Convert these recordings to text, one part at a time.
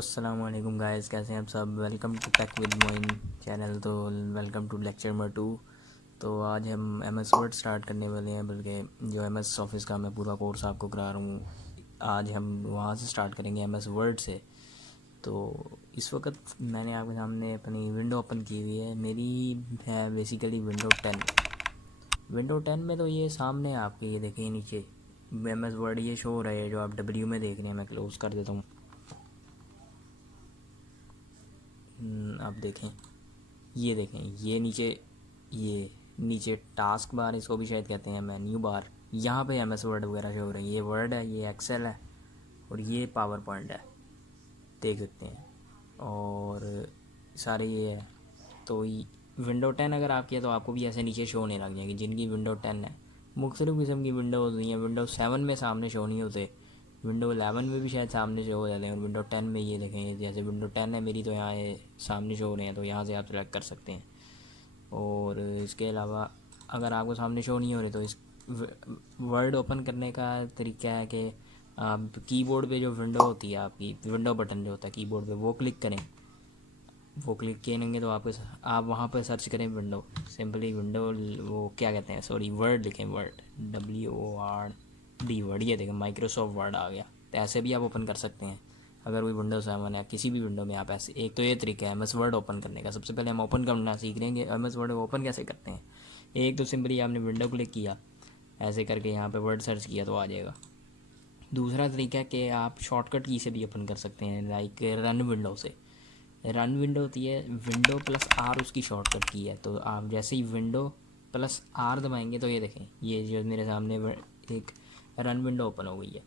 अस्सलाम वालेकुम गाइस, कैसे हैं आप सब। Welcome to Tech with Moin channel. तो वेलकम टू लेक्चर नंबर 2। तो आज हम एम एस वर्ड स्टार्ट करने वाले हैं, बल्कि जो एम एस ऑफिस का मैं पूरा कोर्स आपको करा रहा हूँ, आज हम वहाँ से स्टार्ट करेंगे, एम एस वर्ड से। तो इस वक्त मैंने आपके सामने अपनी विंडो ओपन की हुई है। मेरी है बेसिकली विंडो 10 में। तो ये सामने आपके ये देखें नीचे एम एस वर्ड ये शो हो रहा है, जो आप डब्ल्यू में देख रहे हैं। मैं क्लोज़ कर देता हूँ। आप देखें, ये देखें, ये नीचे टास्क बार, इसको भी शायद कहते हैं मेन्यू बार। यहाँ पे एम एस वर्ड वगैरह शो हो रही है। ये वर्ड है, ये एक्सेल है और ये पावर पॉइंट है, देख सकते हैं। और सारे ये है। तो विंडो 10 अगर आपकी है तो आपको भी ऐसे नीचे शो नहीं लग जाएगी। जिनकी विंडो 10 है, मुख्तलिफ़ किस्म की विंडोज़ हुई हैं। विंडो 7 में सामने शो नहीं होते, विंडो 11 में भी शायद सामने शो हो जाते हैं, और विंडो 10 में ये देखें, जैसे विंडो 10 है मेरी, तो यहाँ ये सामने शो हो रहे हैं। तो यहाँ से आप सेलेक्ट कर सकते हैं। और इसके अलावा अगर आपको सामने शो नहीं हो रहे, तो इस वर्ड ओपन करने का तरीका है कि आप कीबोर्ड पे जो विंडो होती है, आपकी विंडो बटन जो होता है कीबोर्ड पे, वो क्लिक करें। वो क्लिक करेंगे तो आप वहाँ पर सर्च करें विंडो, सिंपली विंडो, वो क्या कहते हैं, सॉरी, वर्ड लिखें, वर्ड, WORD, वर्ड। ये देखें, माइक्रोसॉफ्ट वर्ड आ गया। तो ऐसे भी आप ओपन कर सकते हैं। अगर कोई विंडो 7 है, किसी भी विंडो में आप ऐसे, एक तो ये तरीका है एम एस वर्ड ओपन करने का। सबसे पहले हम ओपन करना सीख रहे हैं कि एम एस वर्ड ओपन कैसे करते हैं। एक तो सिंपली आपने विंडो क्लिक किया, ऐसे करके यहाँ पे वर्ड सर्च किया तो आ जाएगा। दूसरा तरीका है कि आप शॉर्टकट की से भी ओपन कर सकते हैं, लाइक रन विंडो से। रन विंडो होती है, विंडो प्लस आर उसकी शॉर्टकट की है। तो आप जैसे ही विंडो प्लस आर दबाएंगे तो ये देखें, ये जो मेरे सामने एक रन विंडो ओपन हो गई है।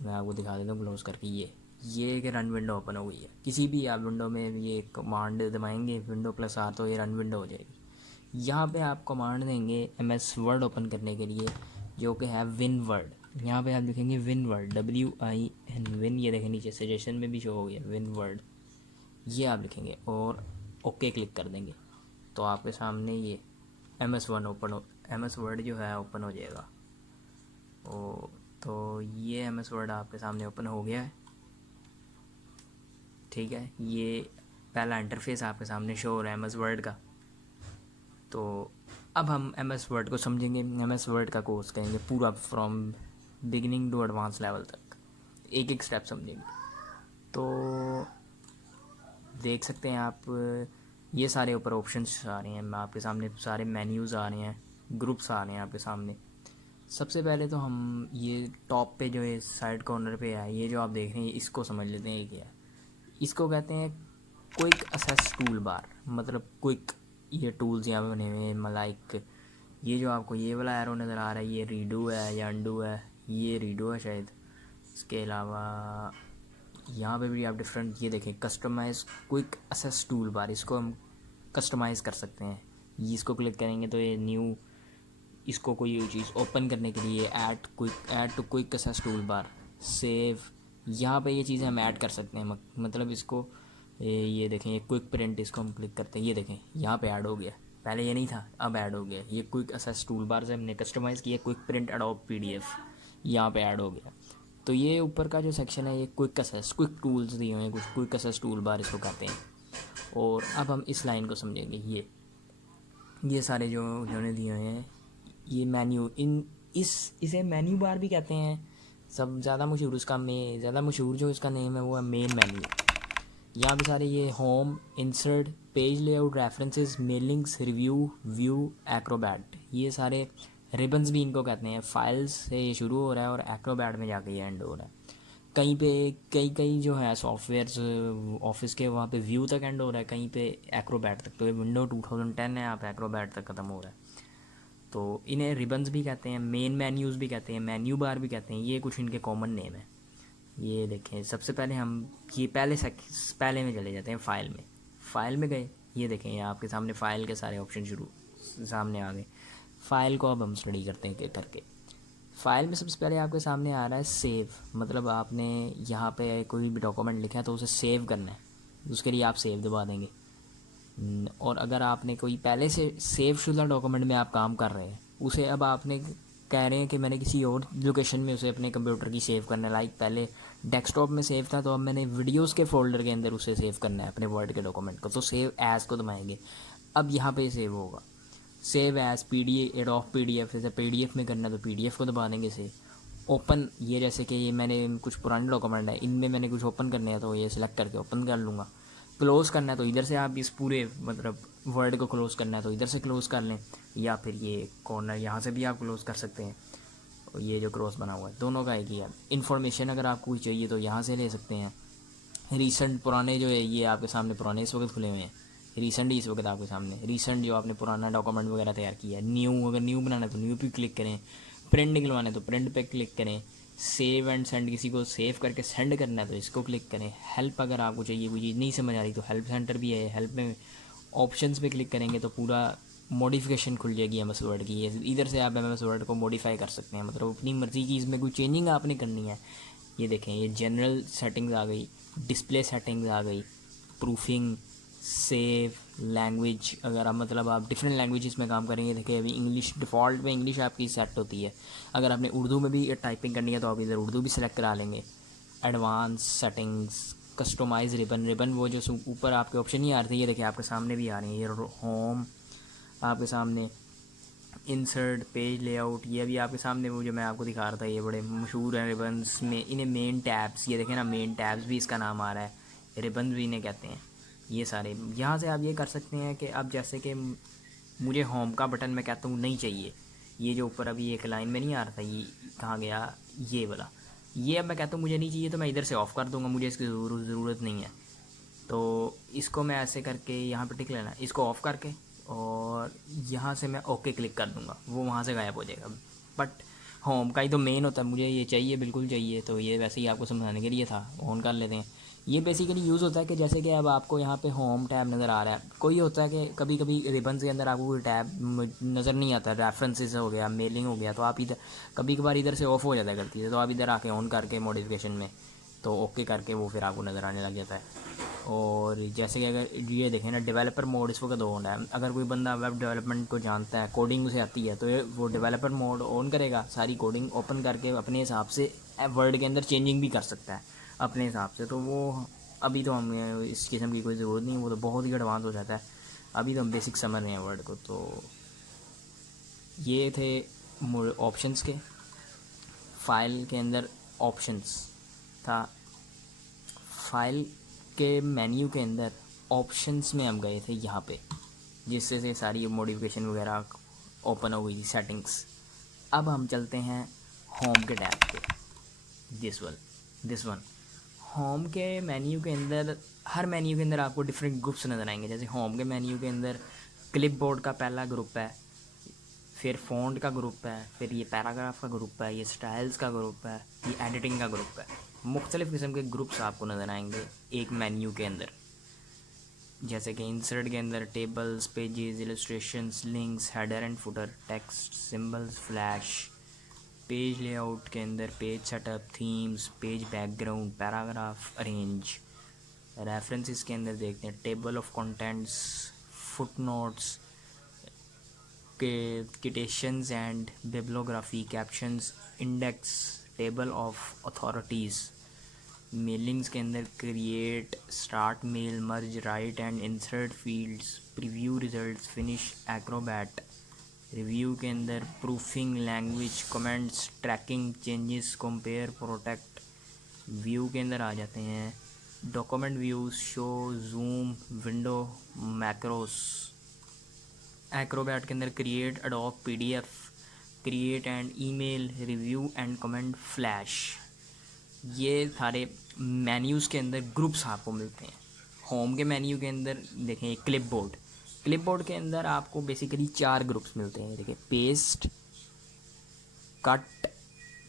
मैं आपको दिखा देता हूँ क्लोज करके। ये एक रन विंडो ओपन हो गई है। किसी भी आप विंडो में ये कमांड दबाएंगे विंडो प्लस आर, तो ये रन विंडो हो जाएगी। यहाँ पे आप कमांड देंगे एम एस वर्ड ओपन करने के लिए, जो कि है विन वर्ड। यहाँ पे आप लिखेंगे विन वर्ड, WIN, विन। ये देखें नीचे सजेशन में भी शो हो गया विन वर्ड, ये आप लिखेंगे और ओके क्लिक कर देंगे। तो आपके सामने ये एम एस वर्ड जो है ओपन हो जाएगा। ओ, तो ये एम एस वर्ड आपके सामने ओपन हो गया है, ठीक है। ये पहला इंटरफेस आपके सामने शो हो रहा है एम एस वर्ड का। तो अब हम एम एस वर्ड को समझेंगे, एम एस वर्ड का कोर्स करेंगे पूरा, from beginning to advance level तक, एक एक स्टेप समझेंगे। तो देख सकते हैं आप, ये सारे ऊपर ऑप्शंस आ रहे हैं आपके सामने, सारे मेन्यूज़ आ रहे हैं, ग्रुप्स आ रहे हैं आपके सामने। सबसे पहले तो हम ये टॉप पे जो है साइड कॉर्नर पे है, ये जो आप देख रहे हैं, इसको समझ लेते हैं ये क्या है। इसको कहते हैं क्विक असेस टूल बार, मतलब क्विक, ये टूल्स यहाँ पे बने हुए हैं। लाइक ये जो आपको ये वाला एरो नज़र आ रहा है, ये रीडू है या अंडू है, ये रीडू है शायद। इसके अलावा यहाँ पे भी आप डिफरेंट, ये देखें, customize quick access toolbar, इसको हम कस्टमाइज़ कर सकते हैं। ये इसको क्लिक करेंगे तो ये न्यू, इसको कोई चीज़ ओपन करने के लिए add to quick access toolbar, save, यहाँ पे ये चीज़ें हम ऐड कर सकते हैं। मतलब इसको ये देखें, ये क्विक प्रिंट, इसको हम क्लिक करते हैं, ये देखें यहाँ पे ऐड हो गया। पहले ये नहीं था, अब ऐड हो गया। ये क्विक असेस टूल बार से हमने कस्टमाइज़ किया, क्विक प्रिंट एडोब PDF यहाँ पे ऐड हो गया। तो ये ऊपर का जो सेक्शन है, ये क्विक असेस, क्विक टूल्स दिए हुए हैं कुछ, क्विक असेस टूल बार इसको कहते हैं। और अब हम इस लाइन को समझेंगे। ये सारे जो उन्होंने दिए हुए हैं, ये मेन्यू, इसे मेन्यू बार भी कहते हैं। सब ज़्यादा मशहूर जो इसका नेम है वो है मेन मेन्यू। यहाँ पे सारे ये home, insert, page layout, references, mailings, review, view, Acrobat, ये सारे रिबन्स भी इनको कहते हैं। फाइल्स से ये शुरू हो रहा है और एक्रोबैट में जाके ये एंड हो रहा है। कहीं पे कई जो है सॉफ्टवेयर्स ऑफिस के, वहाँ पे व्यू तक एंड हो रहा है, कहीं पे एक्रोबैट तक। तो ये विंडो 2010 है, आप एक्रोबैट तक ख़त्म हो रहा है। तो इन्हें रिबन्स भी कहते हैं, मेन मेन्यूज़ भी कहते हैं, मेन्यू बार भी कहते हैं। ये कुछ इनके कॉमन नेम है। ये देखें, सबसे पहले हम ये पहले में चले जाते हैं। फ़ाइल में गए, ये देखें, ये आपके सामने फ़ाइल के सारे ऑप्शन सामने आ गए। फ़ाइल को अब हम स्टडी करते हैं करके। फ़ाइल में सबसे पहले आपके सामने आ रहा है सेव, मतलब आपने यहाँ पे कोई भी डॉक्यूमेंट लिखा है तो उसे सेव करना है, उसके लिए आप सेव दबा देंगे। और अगर आपने कोई पहले से सेव शुदा डॉक्यूमेंट में आप काम कर रहे हैं, उसे अब आपने कह रहे हैं कि मैंने किसी और लोकेशन में उसे अपने कंप्यूटर की सेव करना है, लाइक पहले डेस्कटॉप में सेव था, तो अब मैंने वीडियोस के फोल्डर के अंदर उसे सेव करना है अपने वर्ड के डॉक्यूमेंट को, तो सेव एज़ को दबाएंगे। अब यहाँ पे सेव होगा, सेव एज़ एडोब PDF, जैसे PDF में करना है तो PDF को दबा देंगे सेव। ओपन, ये जैसे कि ये मैंने कुछ पुराने डॉक्यूमेंट है, इनमें मैंने कुछ ओपन करने हैं तो ये सिलेक्ट करके ओपन कर लूँगा। क्लोज़ करना है तो इधर से आप इस पूरे मतलब वर्ड को क्लोज़ करना है तो इधर से क्लोज़ कर लें, या फिर ये कॉर्नर यहाँ से भी आप क्लोज़ कर सकते हैं। और ये जो क्रॉस बना हुआ है दोनों का एक ही है। इन्फॉर्मेशन अगर आपको चाहिए तो यहाँ से ले सकते हैं। रीसेंट पुराने जो है ये आपके सामने पुराने इस वक्त खुले हुए हैं, रीसेंट ही इस वक्त आपके सामने रीसेंट जो आपने पुराना डॉक्यूमेंट वगैरह तैयार किया है। न्यू, अगर न्यू बनाना है तो न्यू पे क्लिक करें, प्रिंट निकलवाना है तो प्रिंट पे क्लिक करें, सेव एंड सेंड, किसी को सेव करके सेंड करना है तो इसको क्लिक करें। हेल्प अगर आपको चाहिए कोई चीज़ नहीं समझ आ रही तो हेल्प सेंटर भी है, हेल्प में ऑप्शंस पे क्लिक करेंगे तो पूरा मॉडिफिकेशन खुल जाएगी MS वर्ड की। इधर से आप MS वर्ड को मॉडिफाई कर सकते हैं, मतलब अपनी मर्ज़ी की इसमें कोई चेंजिंग आपने करनी है। ये देखें, ये जनरल सेटिंग्स आ गई, डिस्प्ले सेटिंग्स आ गई, प्रूफिंग, सेव लैंग्वेज, अगर आप मतलब आप डिफरेंट लैंग्वेजेस में काम करेंगे। देखिए अभी इंग्लिश डिफ़ॉल्ट में इंग्लिश आपकी सेट होती है, अगर आपने उर्दू में भी टाइपिंग करनी है तो आप इधर उर्दू भी सेलेक्ट करा लेंगे। एडवांस सेटिंग्स, कस्टमाइज रिबन वो जो ऊपर आपके ऑप्शन नहीं आ रहे थे, ये देखिए आपके सामने भी आ रही है। ये होम आपके सामने, इंसर्ट, पेज लेआउट, ये भी आपके सामने वो जो मैं आपको दिखा रहा था, ये बड़े मशहूर हैं रिबन्स में। इन्हें मेन टैब्स, ये देखें ना, मेन टैब्स भी इसका नाम आ रहा है, रिबन भी इन्हें कहते हैं। ये सारे यहाँ से आप ये कर सकते हैं कि अब जैसे कि मुझे होम का बटन मैं कहता हूँ नहीं चाहिए, ये जो ऊपर अभी एक लाइन में नहीं आ रहा था, ये कहाँ गया, ये वाला, ये अब मैं कहता हूँ मुझे नहीं चाहिए तो मैं इधर से ऑफ़ कर दूँगा, मुझे इसकी ज़रूरत नहीं है। तो इसको मैं ऐसे करके यहाँ पर टिक लेना, इसको ऑफ़ करके और यहाँ से मैं ओके क्लिक कर दूँगा, वो वहाँ से गायब हो जाएगा। बट होम का ही तो मेन होता है, मुझे ये चाहिए, बिल्कुल चाहिए, तो ये वैसे ही आपको समझाने के लिए था, ऑन कर लेते हैं। ये बेसिकली यूज़ होता है कि जैसे कि अब आपको यहाँ पे होम टैब नज़र आ रहा है, कोई होता है कि कभी कभी रिबन्स के अंदर आपको कोई टैब नज़र नहीं आता, रेफरेंसेस हो गया, मेलिंग हो गया, तो आप इधर कभी कभार इधर से ऑफ हो जाता है गलती से, तो आप इधर आके ऑन करके मॉडिफिकेशन में तो ओके करके वो फिर आपको नज़र आने लग जाता है। और जैसे कि अगर ये देखें ना, डेवलपर मोड इस वक्त ऑन है, अगर कोई बंदा वेब डेवलपमेंट को जानता है, कोडिंग उसे आती है, तो वो डेवलपर मोड ऑन करेगा, सारी कोडिंग ओपन करके अपने हिसाब से वर्ड के अंदर चेंजिंग भी कर सकता है अपने हिसाब से। तो वो अभी तो हम इस किस्म की कोई ज़रूरत नहीं, वो तो बहुत ही एडवांस हो जाता है, अभी तो हम बेसिक समझ रहे हैं वर्ड को। तो ये थे ऑप्शंस के, फाइल के अंदर ऑप्शंस था, फाइल के मेन्यू के अंदर ऑप्शंस में हम गए थे यहाँ पे, जिससे से सारी मॉडिफिकेशन वगैरह ओपन हो गई थी, सेटिंग्स। अब हम चलते हैं होम के टैब पे, दिस वन। होम के मेन्यू के अंदर, हर मेन्यू के अंदर आपको डिफरेंट ग्रुप्स नज़र आएंगे। जैसे होम के मेन्यू के अंदर क्लिपबोर्ड का पहला ग्रुप है, फिर फ़ॉन्ट का ग्रुप है, फिर ये पैराग्राफ का ग्रुप है, ये स्टाइल्स का ग्रुप है, ये एडिटिंग का ग्रुप है। मुख्तलिफ़ किस्म के ग्रुप्स आपको नज़र आएंगे एक मेन्यू के अंदर। जैसे कि इंसर्ट के अंदर tables, pages, illustrations, links, header and footer, text, symbols, flash. Page layout के अंदर page setup, themes, page background, paragraph arrange. References के अंदर देखते हैं table of contents, footnotes, citations and bibliography, captions, index, table of authorities. Mailings के अंदर create, start mail, merge, write and insert fields, preview results, finish, Acrobat. Review के अंदर proofing, language, comments, tracking, changes, compare, protect. View के अंदर आ जाते हैं document views, show, zoom, window, macros. Acrobat के अंदर create, Adobe PDF, create and email, review and comment, flash. ये सारे मेन्यूज़ के अंदर ग्रुप्स आपको मिलते हैं। होम के मेन्यू के अंदर देखें क्लिपबोर्ड के अंदर आपको बेसिकली 4 ग्रुप्स मिलते हैं। देखिए पेस्ट, कट,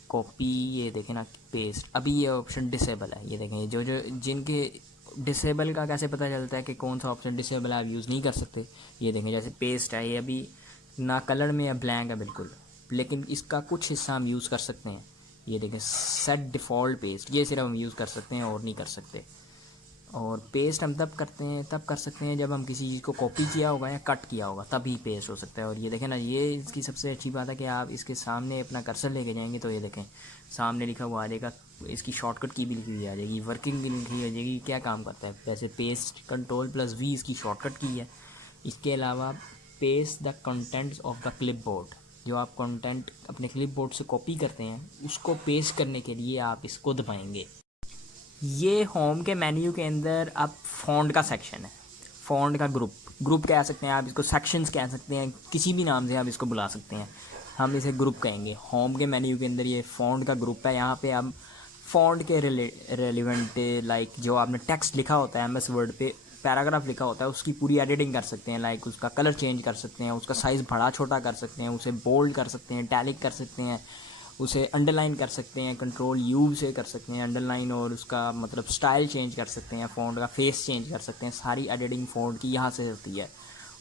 कॉपी, ये देखें ना पेस्ट। अभी ये ऑप्शन डिसेबल है, ये देखें जो जिनके डिसेबल का कैसे पता चलता है कि कौन सा ऑप्शन डिसेबल है, आप यूज़ नहीं कर सकते। ये देखें जैसे पेस्ट है, ये अभी ना कलर में है, ब्लैंक है बिल्कुल, लेकिन इसका कुछ हिस्सा हम यूज़ कर सकते हैं। ये देखें सेट डिफ़ॉल्ट पेस्ट, ये सिर्फ हम यूज़ कर सकते हैं और नहीं कर सकते। और पेस्ट हम तब कर सकते हैं जब हम किसी चीज़ को कॉपी किया होगा या कट किया होगा, तभी पेस्ट हो सकता है। और ये देखें ना, ये इसकी सबसे अच्छी बात है कि आप इसके सामने अपना कर्सर लेके जाएंगे तो ये देखें सामने लिखा हुआ आ जाएगा, इसकी शॉर्टकट की भी लिखी हुई आ जाएगी, वर्किंग भी लिखी आ जाएगी। क्या काम करता है वैसे, पेस्ट Ctrl+V इसकी शॉर्टकट की है। इसके अलावा paste the contents of the clipboard, जो आप कंटेंट अपने क्लिपबोर्ड से कॉपी करते हैं उसको पेस्ट करने के लिए आप इसको दबाएंगे। ये होम के मेन्यू के अंदर अब फ़ॉन्ट का सेक्शन है, फ़ॉन्ट का ग्रुप कह सकते हैं आप इसको, सेक्शंस कह सकते हैं, किसी भी नाम से आप इसको बुला सकते हैं। हम इसे ग्रुप कहेंगे। होम के मेन्यू के अंदर ये फ़ॉन्ट का ग्रुप है। यहाँ पे हम फ़ॉन्ट के रेलिवेंट लाइक जो आपने टेक्स्ट लिखा होता है MS वर्ड पे, पैराग्राफ लिखा होता है, उसकी पूरी एडिटिंग कर सकते हैं। लाइक उसका कलर चेंज कर सकते हैं, उसका साइज़ बड़ा छोटा कर सकते हैं, उसे बोल्ड कर सकते हैं, टैलिक कर सकते हैं, उसे अंडरलाइन कर सकते हैं, Ctrl+U से कर सकते हैं अंडरलाइन, और उसका मतलब स्टाइल चेंज कर सकते हैं, फ़ॉन्ट का फेस चेंज कर सकते हैं। सारी एडिटिंग फ़ॉन्ट की यहाँ से होती है।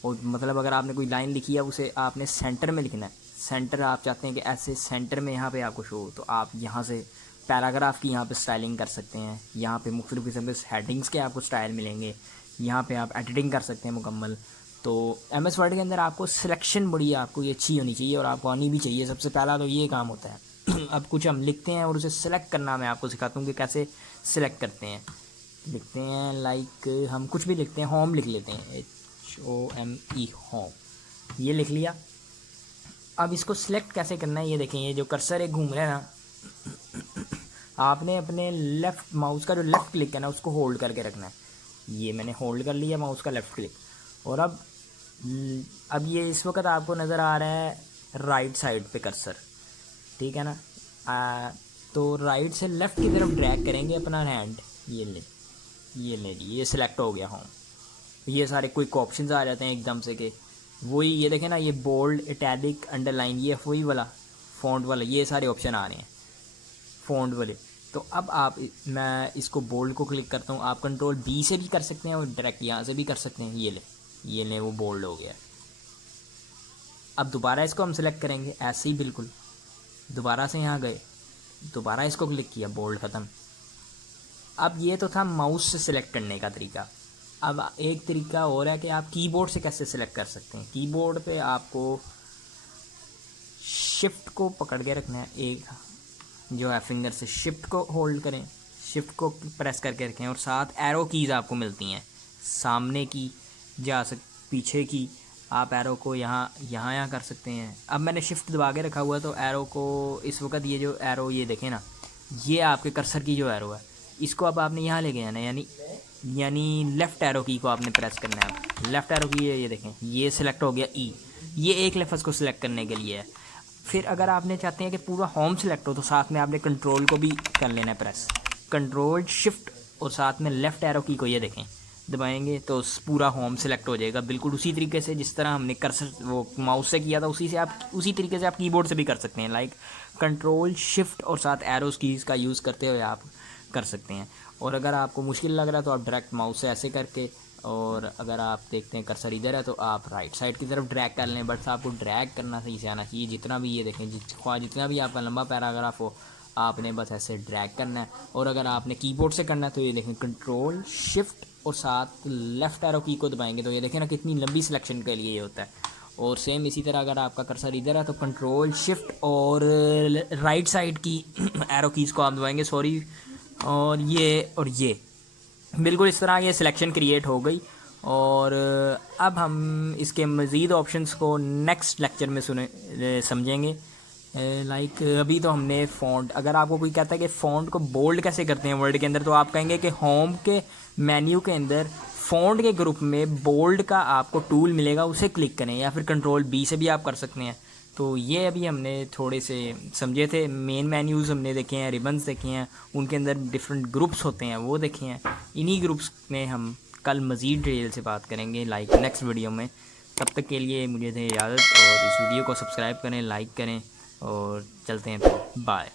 और मतलब अगर आपने कोई लाइन लिखी है उसे आपने सेंटर में लिखना है, सेंटर आप चाहते हैं कि ऐसे सेंटर में यहाँ पे आपको शो हो, तो आप यहाँ से पैराग्राफ की यहाँ पे स्टाइलिंग कर सकते हैं। यहाँ पे मुख्तलिफ़ किस्म के हेडिंग्स के आपको स्टाइल मिलेंगे। यहाँ पे आप एडिटिंग कर सकते हैं मुकम्मल। तो MS वर्ड के अंदर आपको सिलेक्शन बड़ी आपको ये अच्छी होनी चाहिए और आपको आनी भी चाहिए। सबसे पहला तो ये काम होता है। अब कुछ हम लिखते हैं और उसे सिलेक्ट करना मैं आपको सिखाता हूँ कि कैसे सिलेक्ट करते हैं। लिखते हैं लाइक हम कुछ भी लिखते हैं, होम लिख लेते हैं, HOME होम, ये लिख लिया। अब इसको सिलेक्ट कैसे करना है ये देखें, ये जो कर्सर है घूम रहा है ना, आपने अपने लेफ़्ट माउस का जो लेफ़्ट क्लिक है ना उसको होल्ड करके रखना है। ये मैंने होल्ड कर लिया माउस का लेफ़्ट क्लिक। और अब ये इस वक्त आपको नज़र आ रहा है राइट साइड पे कर्सर, ठीक है ना। तो राइट से लेफ़्ट की तरफ ड्रैग करेंगे अपना हैंड, ये ले जी, ये सिलेक्ट हो गया होम। ये सारे क्विक ऑप्शंस आ जाते हैं एकदम से के वही, ये देखें ना, ये बोल्ड, इटैलिक, अंडरलाइन, ये वही वाला फ़ॉन्ट वाला, ये सारे ऑप्शन आ रहे हैं फ़ॉन्ट वाले। तो अब मैं इसको बोल्ड को क्लिक करता हूँ। आप Ctrl+B से भी कर सकते हैं और डायरेक्ट यहाँ से भी कर सकते हैं। ये ले वो बोल्ड हो गया। अब दोबारा इसको हम सिलेक्ट करेंगे ऐसे ही बिल्कुल, दोबारा से यहाँ गए, दोबारा इसको क्लिक किया, बोल्ड ख़त्म। अब ये तो था माउस से सिलेक्ट करने का तरीका। अब एक तरीका और है कि आप कीबोर्ड से कैसे सिलेक्ट कर सकते हैं। कीबोर्ड पे आपको शिफ्ट को पकड़ के रखना है, एक जो है फिंगर से शिफ्ट को होल्ड करें, शिफ्ट को प्रेस करके रखें, और साथ एरो कीज़ आपको मिलती हैं, सामने की पीछे की, आप एरो को यहाँ कर सकते हैं। अब मैंने शिफ्ट दबा के रखा हुआ है तो एरो को इस वक्त ये जो एरो, ये देखें ना, ये आपके कर्सर की जो एरो है, इसको अब आपने यहाँ लेके आना है, यानी लेफ़्ट एरो की को आपने प्रेस करना है। लेफ़्ट एरो की ये देखें, ये सिलेक्ट हो गया ई, ये एक लफ्ज़ को सिलेक्ट करने के लिए है। फिर अगर आपने चाहते हैं कि पूरा होम सिलेक्ट हो तो साथ में आपने कंट्रोल को भी कर लेना है प्रेस, कंट्रोल शिफ्ट और साथ में लेफ़्ट एरो की को ये देखें दबाएंगे तो पूरा होम सिलेक्ट हो जाएगा। बिल्कुल उसी तरीके से जिस तरह हमने कर्सर वो माउस से किया था, उसी तरीके से आप कीबोर्ड से भी कर सकते हैं। लाइक कंट्रोल शिफ्ट और साथ एरोज़ कीज़ का यूज़ करते हुए आप कर सकते हैं। और अगर आपको मुश्किल लग रहा है तो आप डायरेक्ट माउस से ऐसे करके, और अगर आप देखते हैं कर्सर इधर है तो आप राइट साइड की तरफ ड्रैग कर लें। बट आपको ड्रैग करना सही से आना चाहिए। जितना भी ये देखें, जितना भी आपका लंबा पैराग्राफ हो, आपने बस ऐसे ड्रैग करना है। और अगर आपने कीबोर्ड से करना है तो ये देखें कंट्रोल शिफ्ट और साथ लेफ़्ट एरो की को दबाएंगे तो ये देखें ना कितनी लंबी सिलेक्शन के लिए ये होता है। और सेम इसी तरह अगर आपका कर्सर इधर है तो कंट्रोल शिफ्ट और राइट साइड की एरो कीज़ को आप दबाएंगे, और ये बिल्कुल इस तरह ये सिलेक्शन क्रिएट हो गई। और अब हम इसके मज़ीद ऑप्शंस को नेक्स्ट लेक्चर में समझेंगे। लाइक अभी तो हमने फ़ॉन्ट, अगर आपको कोई कहता है कि फ़ॉन्ट को बोल्ड कैसे करते हैं वर्ड के अंदर, तो आप कहेंगे कि होम के मेन्यू के अंदर फ़ॉन्ट के ग्रुप में बोल्ड का आपको टूल मिलेगा, उसे क्लिक करें, या फिर Ctrl+B से भी आप कर सकते हैं। तो ये अभी हमने थोड़े से समझे थे। मेन मेन्यूज़ हमने देखे हैं, रिबन्स देखे हैं, उनके अंदर डिफरेंट ग्रुप्स होते हैं वो देखे हैं। इन्हीं ग्रुप्स में हम कल मज़ीद डिटेल से बात करेंगे लाइक नेक्स्ट वीडियो में। तब तक के लिए मुझे दे इजाज़त, और इस वीडियो को सब्सक्राइब करें, लाइक करें, और चलते हैं फिर, बाय।